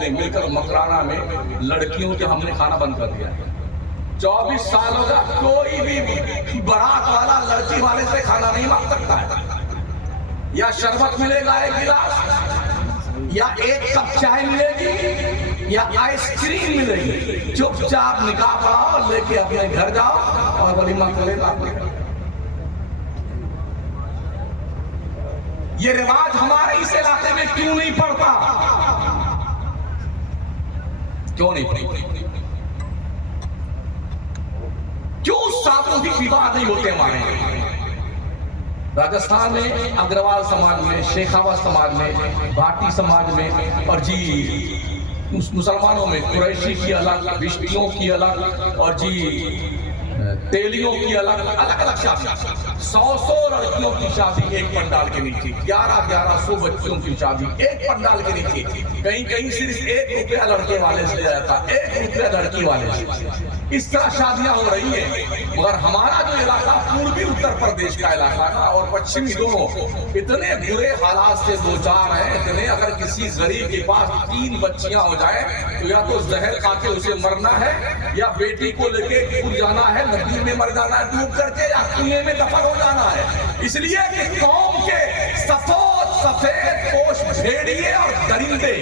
ने मिलकर मकराना में लड़कियों के हमने खाना बंद कर दिया। 24 साल होगा, कोई भी बारात वाला लड़की वाले से खाना नहीं मांग सकता है। या शरबत मिलेगा 1 गिलास, या 1 कप चाय मिलेगी, या आइसक्रीम मिलेगी। चुपचाप निकाह पढ़ाओ, लेके अपने घर जाओ और वलीमा करेगा। ये रिवाज हमारे इस इलाके में क्यों नहीं पड़ता? क्यों नहीं पड़ता? क्यों सामूहिक विवाह नहीं होते हमारे? राजस्थान में अग्रवाल समाज में, शेखावत समाज में, भाटी समाज में, और जी मुसलमानों में कुरैशी की अलग, बिश्तियों की अलग, और जी तेलियों की अलग अलग शादी। 100 लड़कियों की शादी एक पंडाल के नीचे, 1100 बच्चों की शादी एक पंडाल के नीचे। कहीं कहीं सिर्फ 1 रुपया लड़के वाले से जाता, 1 रुपया लड़की वाले से। इस तरह शादियां हो रही है। मगर हमारा जो इलाका पूर्वी उत्तर प्रदेश का इलाका ना और पश्चिमी दोनों इतने बुरे हालात से दो चार हैं, इतने, अगर किसी गरीब के पास 3 बच्चियां हो जाए तो या तो जहर खा के उसे मरना है, या बेटी को लेके कूद जाना है, नदी में मर जाना है डूब करके, या कुएं में दफन हो जाना है। इसलिए कि कौम के सफेद पोश भेड़िए और दरिंदे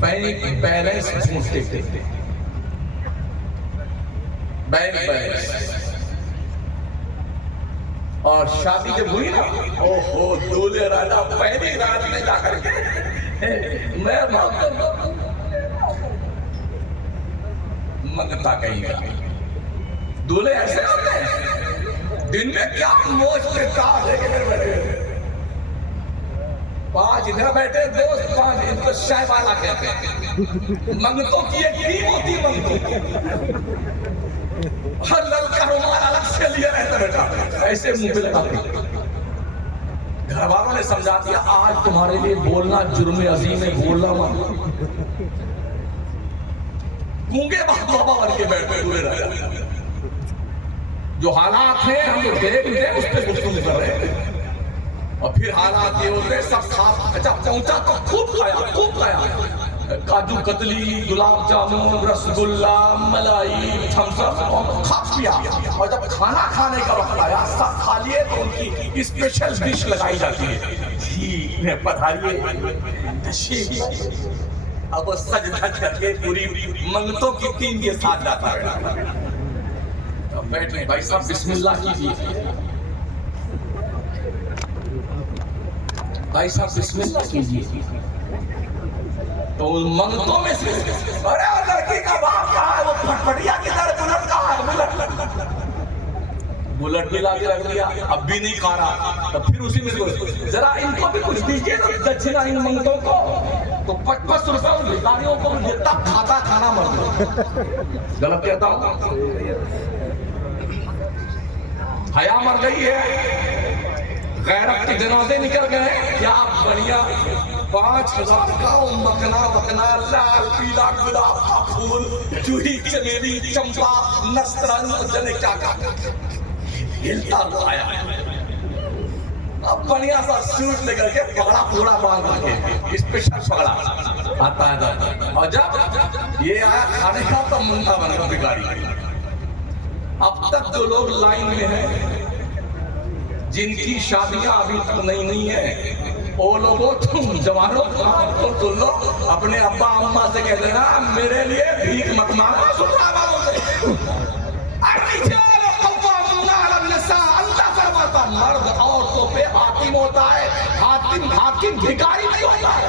बैंक बैलेंस ढूंढते थे, बैंक बैलेंस। और शादी जब हुई ना, ओहो, दूल्हे राजा पहली रात में जाकर के मैं मंगता कहीं। दूल्हे ऐसे होते हैं, दिन में क्या मोच पे ताश लेके 5 इधर बैठे दोस्त, 5 इनको चाय वाला कहते हैं। मंगतों की एक टीम होती है, मंगतों हर लड़का रुमाल अलग से लिया रहता बेटा, ऐसे मुंह पे लगाते। घर वालों ने समझा दिया, आज तुम्हारे लिए बोलना जुर्म अजीम है, बोलना मत। गूंगे बाबा बन के बैठे दूल्हे राजा। जो हालात हैं हम लोग देख रहे हैं, उस पर गुफ्तगू कर रहे हैं। और फिर हालात ये होते, सब खा, अच्छा पहुंचा तो खूब खाया, काजू कतली, गुलाब जामुन, रसगुल्ला, मलाई, थम्सअप खा पिया। और जब खाना खाने का वक्त आया, सब खा लिए तो उनकी स्पेशल डिश लगाई जाती है, जी पधारिए। अब वो सज धज करके पूरी मंगतों की टीम के साथ जाता है। अब बैठ रहे भाई साहब, बिस्मिल्लाह कीजिए, भाई साहब बिस्मिल्लाह कीजिए। तो मंगतों में से, अरे लड़की का बाप कहाँ है? वो फटफटिया किधर, बुलेट कहाँ है? बुलेट भी लाके रख दिया, अब भी नहीं खा रहा। तो फिर उसी में जरा इनको भी कुछ दीजिए ना दक्षिणा इन मंगतों को। तो 25 रुपए भिखारियों को जितना खाता खाना मर गलत कहता हूँ, हया मर गई है, गैरत के जनाजे निकल गए। क्या बढ़िया 5000 का मखना बकना, लाल पीला गुलाब का फूल, जूही चमेली चंपा नस्तरन, जने क्या हिलता आया। अब बढ़िया सा सूट लेकर के पगड़ा पूरा बांध के स्पेशल पगड़ा आता है। और जब ये आया खाने का तो मुंडा बन गया भिखारी। अब तक जो लोग लाइन में हैं, जिनकी शादियां अभी तक नहीं है, वो लोगों तुम जवानों तो सुन लो, अपने अब्बा अम्मा से कह देना मेरे लिए भीख मत मांगो। अल्लाह फरमाता मर्द औरतों पे हाकिम होता है, हाकिम भिखारी नहीं होता है।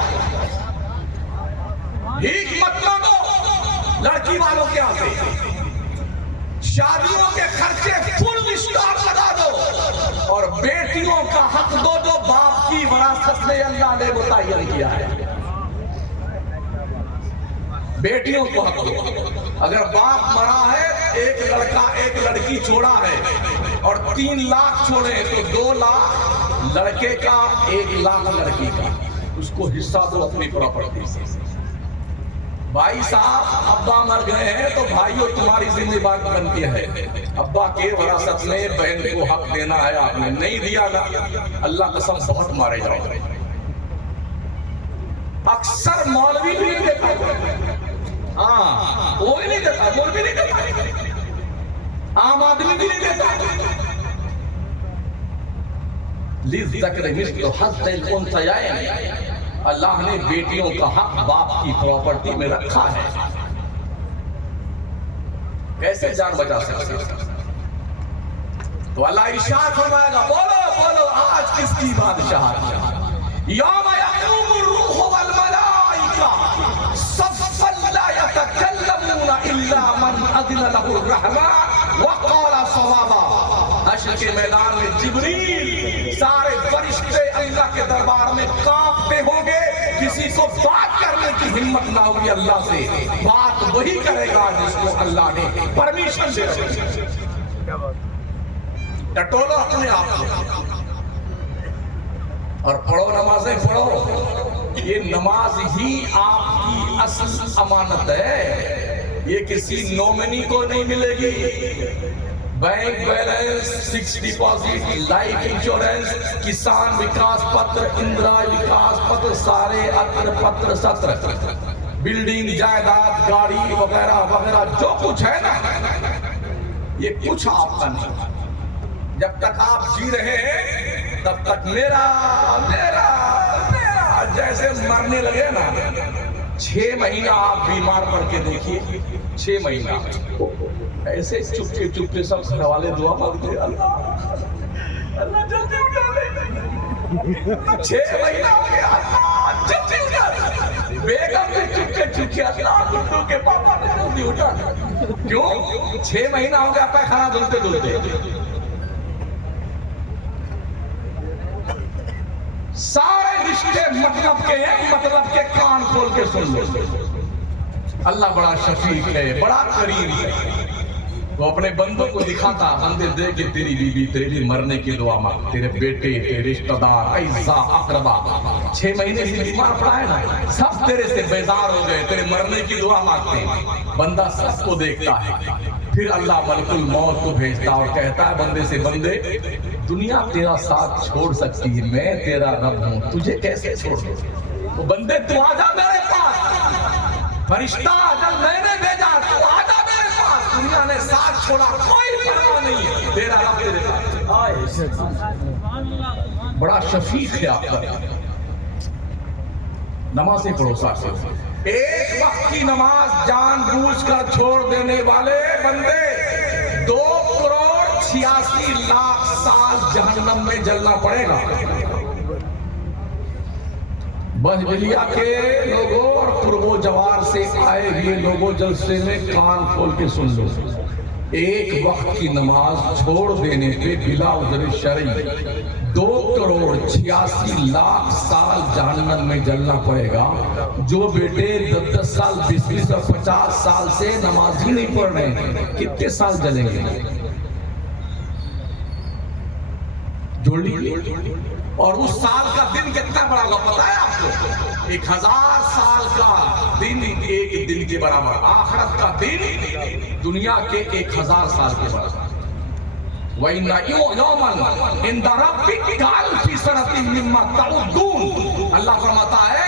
भीख मत मांगो लड़की वालों के यहाँ से, शादियों के खर्चे फुल स्टॉप लगा दो, और बेटियों का हक दो जो बाप की विरासत में अल्लाह ने मुतय्यन किया है। बेटियों को हक दो। अगर बाप मरा है, एक लड़का एक लड़की छोड़ा है और 3 लाख छोड़े तो 2 लाख लड़के का, 1 लाख लड़की का, उसको हिस्सा दो अपनी प्रॉपर्टी से। भाई साहब अब्बा मर गए हैं तो भाइयों तुम्हारी जिम्मेदारी बनती है, अब्बा के विरासत में बहन को हक देना है। आपने नहीं दिया ना, अल्लाह कसम बहुत मारे जाओ। अक्सर मौलवी भी देखा आम आदमी भी नहीं देता। अल्लाह ने बेटियों का हक बाप की प्रॉपर्टी में रखा है। कैसे जान बचा सकते? तो अल्लाह इरशाद फरमाएगा, बोलो बोलो आज किसकी बादशाहत? यौम यक़ूमु रूह वल मलाइका सफ़्फ़न ला यतकल्लमूना इल्ला मन अज़िन लहु रहमान व क़ाला सवाबा। हश्र के मैदान में जिब्रील सारे फरिश्ते अल्लाह के दरबार में कांपते होंगे। किसी को बात करने की हिम्मत ना होगी अल्लाह से। बात वही करेगा जिसको अल्लाह ने परमिशन दे रखी। टटोलो अपने आप को और पढ़ो, नमाजें पढ़ो। ये नमाज ही आपकी असल अमानत है। ये किसी नॉमिनी को नहीं मिलेगी। Bank balance, fix deposit, life insurance, किसान विकास पत्र, इंदिरा विकास पत्र, सारे अत्र पत्र सत्र, बिल्डिंग, जायदाद, गाड़ी वगैरह वगैरह जो कुछ है ना, ये कुछ आपका नहीं। जब तक आप जी रहे हैं तब तक मेरा मेरा मेरा जैसे मरने लगे ना, 6 महीना आप बीमार पड़ के देखिए। 6 महीना ऐसे चुपके चुपके सब वाले दुआ मांगते, अल्लाह अल्लाह जल्दी उठा ले। 6 महीना हो गया, अल्लाह जल्दी उठा ले। बेगम भी चुपके चुपके, अल्लाह गुड्डू के पापा ने जल्दी उठा। क्यों? 6 महीना हो गया पैखाना धुलते धुलते। सारे रिश्ते मतलब के हैं, मतलब के कान खोल के सुन लो। अल्लाह बड़ा शफीक है, बड़ा करीम है। वो अपने बंदों को दिखाता, बंदे दे के तेरी बीवी तेरे लिए मरने की दुआ मांग, तेरे बेटे, तेरे रिश्तेदार, ऐसा अकरबा 6 महीने से बीमार पड़ा है ना, सब तेरे से बेजार हो गए, तेरे मरने की दुआ मांगते हैं। बंदा सबको देखता है। फिर अल्लाह मलकुल मौत को भेजता और कहता है बंदे से, बंदे दुनिया तेरा साथ छोड़ सकती है, मैं तेरा रब हूं, तुझे कैसे छोड़ दूं? वो बंदे तू आजा मेरे पास, फरिश्ता जब मैंने भेजा तू आजा मेरे पास। दुनिया ने साथ छोड़ा, कोई परवाह नहीं है, तेरा रब तेरे पास। बड़ा शफीक है आपका। नमाज़ें पढ़ो साथ। एक वक्त की नमाज जानबूझकर छोड़ देने वाले बंदे 2,86,00,000 साल जहन्नम में जलना पड़ेगा। बजबलिया के लोगों और पूर्वो जवार से आए हुए लोगों जलसे में कान खोल के सुन लो। एक वक्त की नमाज छोड़ देने पे बिला उज़्र शरई 2,86,00,000 साल जहन्नम में जलना पड़ेगा। जो बेटे 10-10 साल 20-20 और 50 साल से नमाज ही नहीं पढ़ रहे, कितने साल जलेंगे? जोड़ लीजिए। और उस साल का दिन कितना बड़ा होगा पता है आपको? 1000 साल का दिन एक दिन के बराबर। आखिरत का दिन दुनिया के 1000 साल के बराबर। अल्लाह फरमाता है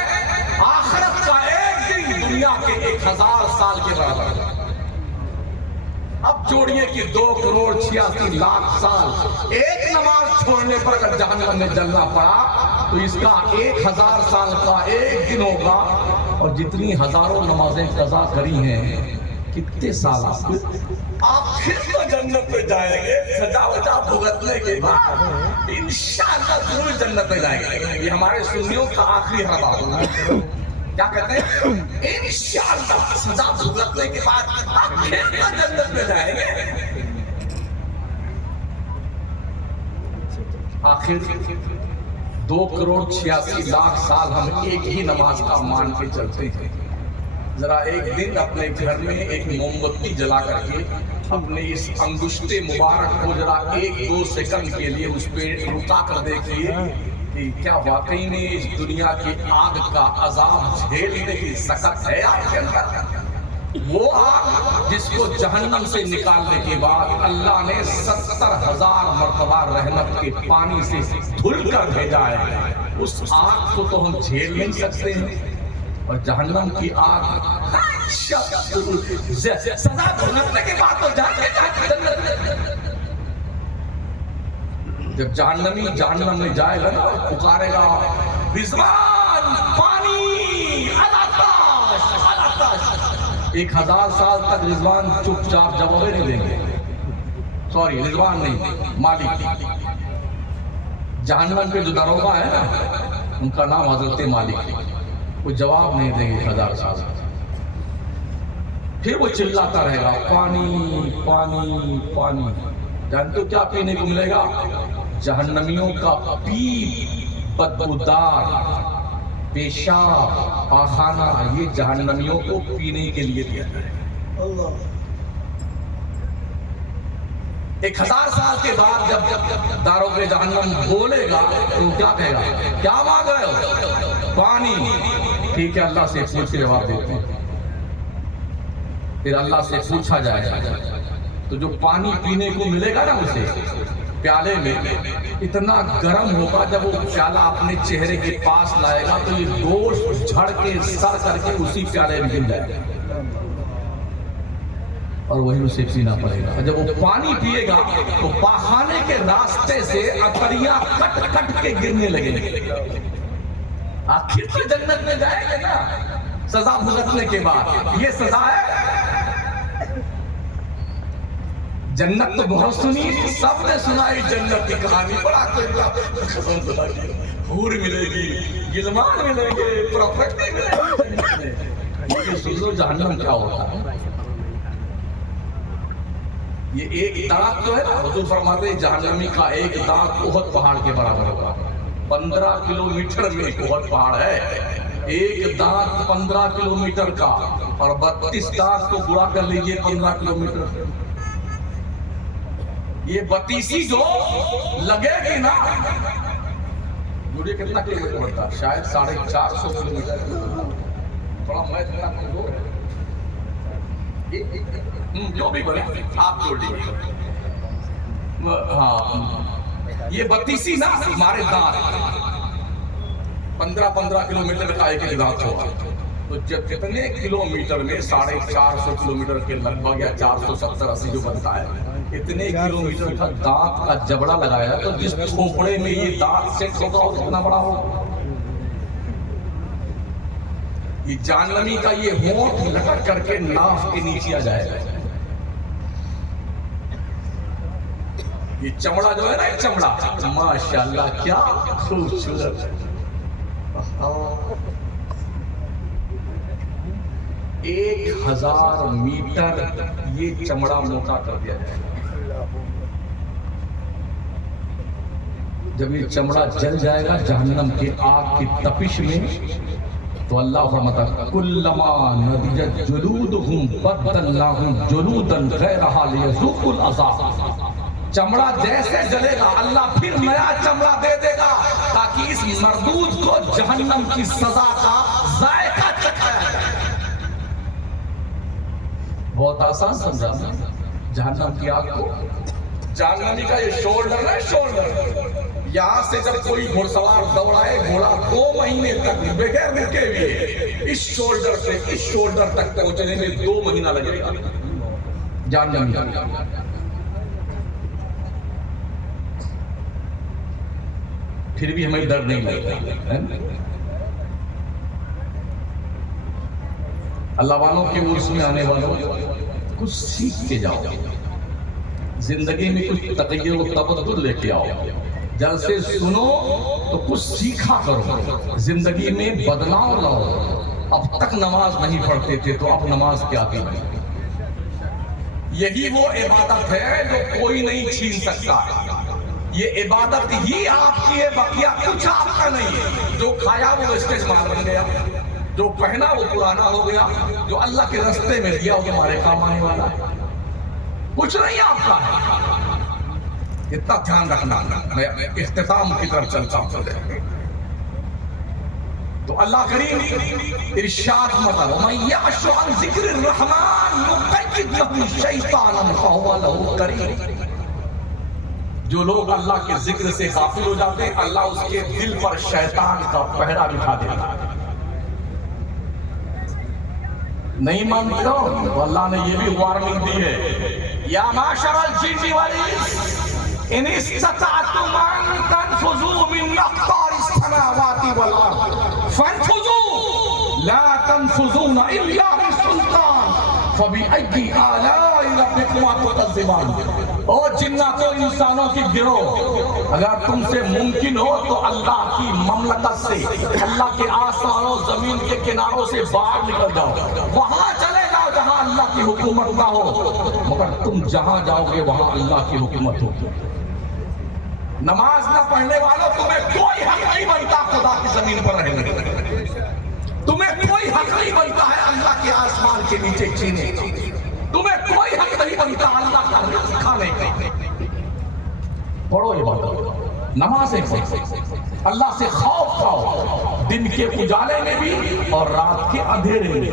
आखिरत का एक दिन दुनिया के 1000 साल के बराबर। अब जोड़िए कि 2,86,00,000 साल एक नमाज छोड़ने पर अगर जहन्नम में जलना पड़ा तो इसका 1000 साल का एक दिन होगा। और जितनी हजारों नमाजें कज़ा करी हैं, कितने साल आपको? आखिर तो जन्नत में जाएंगे, सजा वजा भुगतने के बाद इंशाअल्लाह जरूर जन्नत में जाएंगे। ये हमारे सुन्नियों का आखिरी हवाला होगा। क्या कहते हैं? इंशाअल्लाह सजा भुगतने के बाद आखिर तो जन्नत में जाएंगे। आखिर 2,86,00,000 साल हम एक ही नमाज का मान के चलते हैं। जरा एक दिन अपने घर में एक मोमबत्ती जला करके अपने इस अंगुष्ठे मुबारक को जरा 1-2 सेकंड के लिए उस पे रुका कर देखिए कि क्या वाकई में इस दुनिया की आग का अजाब झेलने की सकत है आपके अंदर? वो आग जिसको जहन्नम से निकालने के बाद अल्लाह ने 70,000 मर्तबा रहमत के पानी से धुल कर भेजा है, उस आग को तो हम झेल नहीं सकते हैं। और जहन्नम की आग सजा भुगतने के बाद तो जाके जब जहन्नम में जाएगा ना, पुकारेगा रिजवान, पानी, अलाताश, अलाताश। 1000 साल तक रिजवान चुपचाप जवाब नहीं देंगे। सॉरी, रिजवान नहीं, मालिक। जहन्नम के जो दरोगा है ना, उनका नाम हजरत मालिक। वो जवाब नहीं देंगे 1000 साल। फिर वो चिल्लाता रहेगा पानी, पानी, पानी। जानते हो क्या पीने को मिलेगा? जहन्नमियों का पीप, बदबूदार पेशाब, पाखाना, ये जहन्नमियों को पीने के लिए दिया जाएगा। 1000 साल के बाद जब दारोगे जहन्नम बोलेगा तो क्या कहेगा? क्या मांग रहे हो? पानी। ठीक है, अल्लाह से पूछ के जवाब देते हैं। फिर अल्लाह से पूछा जाएगा तो जो पानी पीने को मिलेगा ना, उसे प्याले में इतना गर्म होगा, जब वो प्याला अपने चेहरे के पास लाएगा तो ये दोष झड़ के सर करके उसी प्याले में गिर जाएगा और वही उसे पीना पड़ेगा। जब वो पानी पिएगा तो पाखाने के रास्ते से अकड़ियां कट कट के गिरने लगेंगे। आखिर तो जन्नत में जाएंगे ना सजा भुगतने के बाद। ये सजा है। जन्नत तो बहुत सुनी, सबने सुनाई जन्नत की कहानी, बड़ा हूर मिलेगी, गिलमान मिलेंगे, प्रॉपर्टी मिलेगी। सुन लो जहन्नम क्या होता है। ये एक दांत जो है ना, हुजूर फरमाते हैं जहन्नमी का एक दांत उहद पहाड़ के बराबर होगा। 15 किलोमीटर में उहद पहाड़ है। एक दांत 15 किलोमीटर का, और 32 दांत को गुणा कर लीजिए 15 किलोमीटर। ये बतीसी जो लगेगी ना, मुझे कितना किलोमीटर बनता है? शायद 450 किलोमीटर। थोड़ा मैं जो भी बने आप जोड़ लीजिए। हाँ, ये बत्तीसी ना हमारे दांत 15-15 किलोमीटर का एक दांत होगा। तो जब कितने किलोमीटर में 450 किलोमीटर के लगभग या 470-80 जो बनता है, इतने किलोमीटर का दांत का जबड़ा लगाया, तो जिस खोपड़े में ये दांत सेट होगा वो कितना बड़ा होगा। ये जहन्नमी का ये होंठ लटक करके नाफ के नीचे आ जाएगा। ये चमड़ा जो है ना, ये चमड़ा माशाल्लाह क्या खूबसूरत। 1000 मीटर ये चमड़ा मोटा कर दिया जाएगा। जब ये चमड़ा जल जाएगा जहन्नम के आग की तपिश में, तो अल्लाह फरमाता कुल्लमा नदिजत जुलूदुहुम बदलनाहुम जुलूदन गैरहा लियज़ूकुल अज़ाब। चमड़ा जैसे जलेगा अल्लाह फिर नया चमड़ा दे देगा ताकि इस मरदूद को जहन्नम की सजा का जायका चखाया जाए। बहुत आसान समझा जहन्नम की आग को। जहन्नमी का ये शोल्डर है, शोल्डर, यहाँ से जब कोई घुड़सवार दौड़ाए घोड़ा 2 महीने तक बगैर रुके हुए इस शोल्डर से इस शोल्डर तक पहुंचने में 2 महीना लगेगा। जहन्नमी फिर भी हमें डर नहीं लगता। अल्लाह वालों के उर्स में आने वालों कुछ सीख के जाओ, जिंदगी में कुछ तगय्युर व तबद्दुल लेके आओ। जलसे सुनो तो कुछ सीखा करो, जिंदगी में बदलाव लाओ। अब तक नमाज नहीं पढ़ते थे तो अब नमाज क्या थी? यही वो इबादत है जो कोई नहीं छीन सकता। ये इबादत ही आपकी है, बकिया कुछ आपका नहीं है। जो खाया वो स्टेज मार बन गया, जो पहना वो पुराना हो गया, जो अल्लाह के रास्ते में दिया वो तुम्हारे काम आने वाला है। कुछ नहीं आपका है। इतना ध्यान रखना। मैं इख्तिताम की तरफ चलता हूं। तो अल्लाह करीम इरशाद फरमाता है यअशु अन ज़िक्रिर रहमान नुक़य्यिद लहु शैतानन फहुव लहु करीन। जो लोग अल्लाह के जिक्र से गाफिल हो जाते हैं, अल्लाह उसके दिल पर शैतान का पहरा बिठा देता है। नहीं मानते हो तो अल्लाह ने ये भी वार्निंग दी है, या माशरल जिन्नि वल इंस इन इस्तताअतुम अन तनफुजू मिन अक़तारिस समावाति वल अर्द फनफुजू ला तनफुजूना इल्ला बिसुल्तान फबिअय्यि आलाइ रब्बिकुमा तुकज़्ज़िबान। ओ जिन्नातों इंसानों की गिरोह, अगर तुमसे मुमकिन हो तो अल्लाह की ममलकत से, अल्लाह के आसमानों जमीन के किनारों से बाहर निकल जाओ, वहां चले जाओ जहां अल्लाह की हुकूमत ना हो, मगर तुम जहां जाओगे वहां अल्लाह की हुकूमत होगी। नमाज ना पढ़ने वालों, तुम्हें कोई हक नहीं बनता खुदा की जमीन पर रहने का, तुम्हें कोई हक नहीं बनता है अल्लाह के आसमान के नीचे जीने का, तुम्हें कोई हक नहीं बनता अल्लाह का रिज़्क़ खाने का। पढ़ो इबादत, नमाज़ें पढ़ो, अल्लाह से खौफ खाओ, दिन के उजाले में भी और रात के अंधेरे में।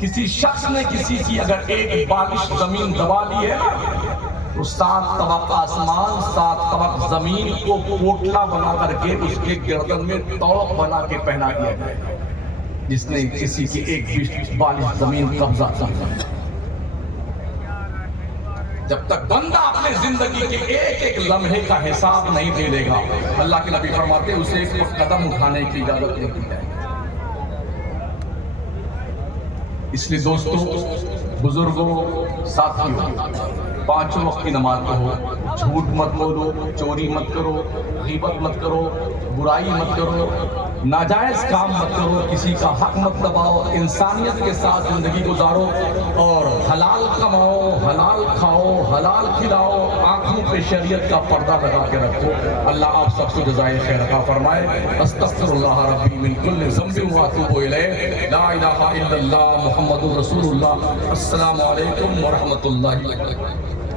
किसी शख्स ने किसी की अगर एक बालिश जमीन दबा ली है ना, तो 7 तबक आसमान 7 तबक जमीन को पोटला बना करके उसके गर्दन में तौक बना के पहना दिया जाएगा, जिसने किसी की एक बालिश जमीन कब्जा कर। जब तक बंदा अपने जिंदगी के एक एक लम्हे का हिसाब नहीं दे लेगा, अल्लाह के नबी फरमाते उसे एक कदम उठाने की इजाजत नहीं दी जाएगी। इसलिए दोस्तों, बुजुर्गों, साथियों, 5 वक्त की नमाज पढ़ो, झूठ मत बोलो, चोरी मत करो, गीबत मत करो, बुराई मत करो, नाजायज काम मत करो, किसी का हक मत दबाओ, इंसानियत के साथ जिंदगी गुजारो और हलाल कमाओ, हलाल खाओ, हलाल खिलाओ, आंखों पे शरीयत का पर्दा लगा के रखो। अल्लाह आप सबको जज़ाए खैर अता फरमाए। अस्तग़फिरुल्लाह रब्बी मिन कुल्लि ज़ंबिन व अतूबु इलैह। ला इलाहा इल्लल्लाह मुहम्मदुर रसूलुल्लाह। अस्सलामु अलैकुम व रहमतुल्लाहि व बरकातुहू।